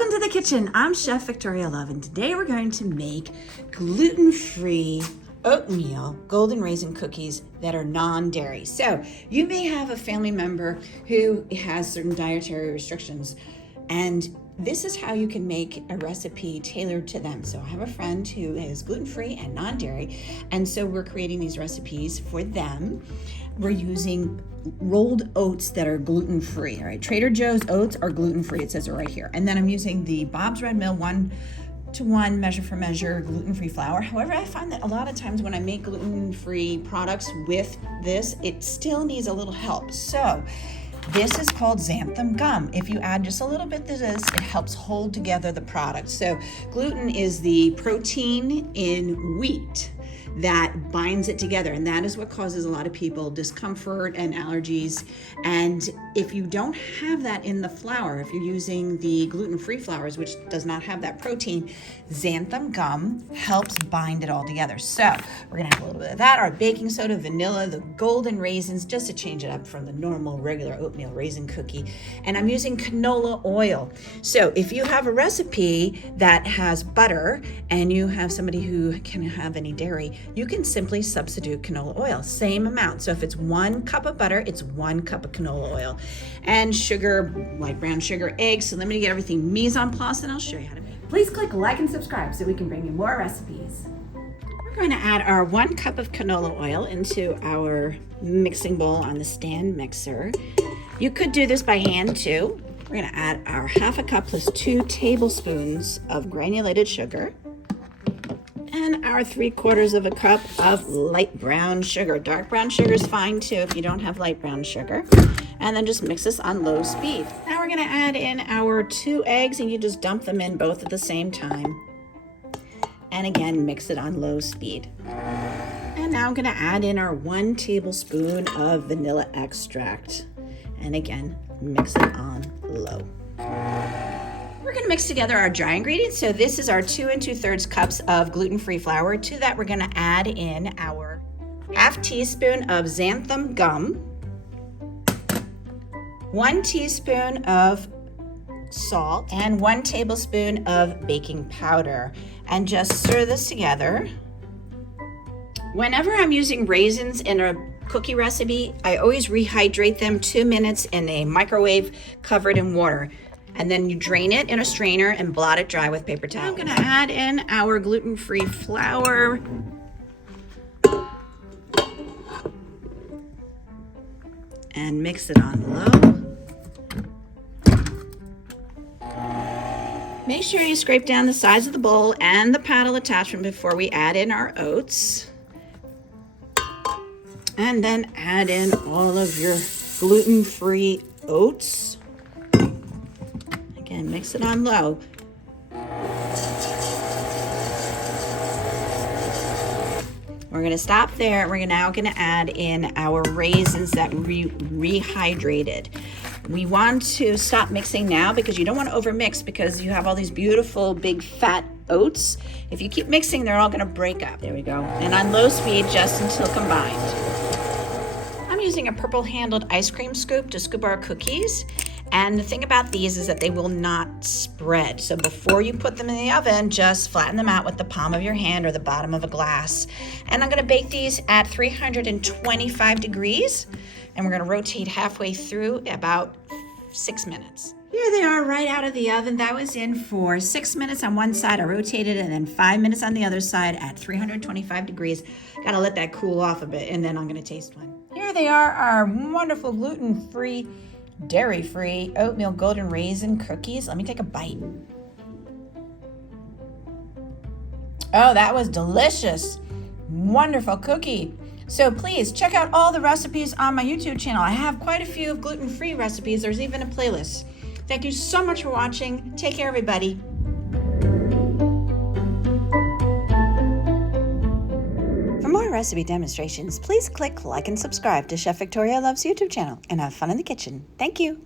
Welcome to the kitchen. I'm Chef Victoria Love, and today we're going to make gluten-free oatmeal golden raisin cookies that are non-dairy. So you may have a family member who has certain dietary restrictions, and this is how you can make a recipe tailored to them. So I have a friend who is gluten-free and non-dairy, and so we're creating these recipes for them. We're using rolled oats that are gluten-free, all right? Trader Joe's oats are gluten-free, it says it right here. And then I'm using the Bob's Red Mill 1-to-1 measure for measure gluten-free flour. However, I find that a lot of times when I make gluten-free products with this, it still needs a little help. So this is called Xanthan Gum. If you add just a little bit to this, it helps hold together the product. So gluten is the protein in wheat that binds it together, and that is what causes a lot of people discomfort and allergies. And if you don't have that in the flour, if you're using the gluten-free flours, which does not have that protein, Xanthan Gum helps bind it all together. So we're gonna have a little bit of that, our baking soda, vanilla, the golden raisins, just to change it up from the normal regular oatmeal raisin cookie. And I'm using canola oil. So if you have a recipe that has butter and you have somebody who can have any dairy, you can simply substitute canola oil, same amount. So if it's 1 cup of butter, it's 1 cup of canola oil. And sugar, like brown sugar, eggs. So let me get everything mise en place and I'll show you how to make it. Please click like and subscribe so we can bring you more recipes. We're going to add our 1 cup of canola oil into our mixing bowl on the stand mixer. You could do this by hand too. We're going to add our 1/2 cup plus 2 tablespoons of granulated sugar, and our 3/4 cup of light brown sugar. Dark brown sugar is fine too if you don't have light brown sugar. And then just mix this on low speed. Now we're gonna add in our 2 eggs, and you just dump them in both at the same time. And again, mix it on low speed. And now I'm gonna add in our 1 tablespoon of vanilla extract. And again, mix it on low. We're gonna mix together our dry ingredients. So this is our 2 2/3 cups of gluten-free flour. To that, we're gonna add in our 1/2 teaspoon of xanthan gum, 1 teaspoon of salt, and 1 tablespoon of baking powder. And just stir this together. Whenever I'm using raisins in a cookie recipe, I always rehydrate them 2 minutes in a microwave covered in water. And then you drain it in a strainer and blot it dry with paper towel. I'm gonna add in our gluten-free flour. And mix it on low. Make sure you scrape down the sides of the bowl and the paddle attachment before we add in our oats. And then add in all of your gluten-free oats. Again, mix it on low. We're gonna stop there. We're now gonna add in our raisins that we rehydrated. We want to stop mixing now because you don't want to overmix, because you have all these beautiful big fat oats. If you keep mixing, they're all gonna break up. There we go. And on low speed, just until combined. I'm using a purple handled ice cream scoop to scoop our cookies. And the thing about these is that they will not spread. So before you put them in the oven, just flatten them out with the palm of your hand or the bottom of a glass. And I'm gonna bake these at 325 degrees. And we're gonna rotate halfway through about 6 minutes. Here they are right out of the oven. That was in for 6 minutes on one side. I rotated, and then 5 minutes on the other side at 325 degrees. Gotta let that cool off a bit, and then I'm gonna taste one. Here they are, our wonderful gluten-free, dairy-free oatmeal golden raisin cookies. Let me take a bite. Oh, that was delicious. Wonderful cookie. So please check out all the recipes on my YouTube channel. I have quite a few of gluten-free recipes. There's even a playlist. Thank you so much for watching. Take care, everybody. For more recipe demonstrations, please click like and subscribe to Chef Victoria Loves YouTube channel and have fun in the kitchen. Thank you.